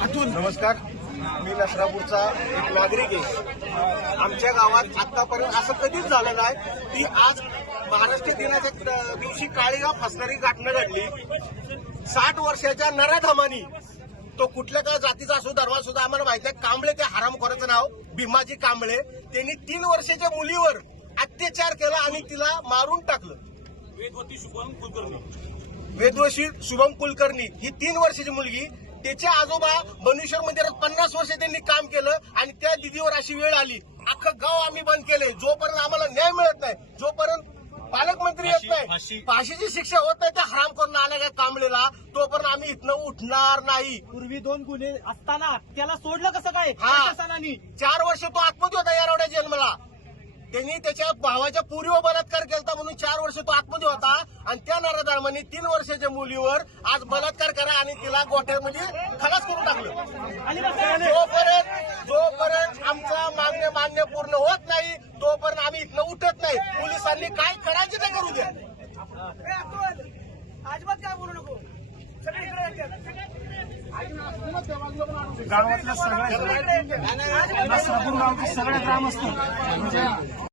नमस्कार, मी नसरापूरचा एक नागरिक आहे. आमच्या गावात आतापर्यंत असं कधीच झालं नाही की आज महाराष्ट्र दिनाच्या दिवशी काळीगाव फसणारी घटना घडली. 60 वर्षाच्या नराधमानी, तो कुठल्या का जातीचा असो धर्माचा सुद्धा आम्हाला माहित नाही, कांबळे ते हरामखोराचं नाव भीमाजी कांबळे, त्यांनी 3 वर्षाच्या मुलीवर अत्याचार केला आणि तिला मारून टाकलं. वेदवशी शुभम कुलकर्णी ही 3 वर्षाची मुलगी, त्याचे आजोबा बनेश्वर मंदिरात 50 वर्ष त्यांनी काम केलं आणि त्या दिदीवर अशी वेळ आली. अख्खं गाव आम्ही बंद केले. जोपर्यंत आम्हाला न्याय मिळत नाही, जोपर्यंत पालकमंत्री येत नाही, फाशीची शिक्षा होत नाही त्या हरामखोर नालायक कांबळेला, तोपर्यंत आम्ही इथनं उठणार नाही. पूर्वी 2 गुन्हे असताना त्याला सोडलं कसं काय? 4 वर्ष तो आतमध्ये होता यारवड्या जन्मला. त्यांनी त्याच्या भावाच्या पूर्व बलात्कार केला म्हणून 4 वर्ष तो आतमध्ये होता आणि त्या नराधमांनी 3 वर्षाच्या मुलीवर आज बलात्कार करा आणि तिला गोठ्यामध्ये खलास करून टाकलं. जोपर्यंत आमचा मागण्या पूर्ण होत नाही तोपर्यंत आम्ही इथनं उठत नाही. पोलिसांनी काय करायचं ते करू द्या. अजिबात काय बोलू नको. गावातल्या सगळ्या ग्रामस्थ म्हणजे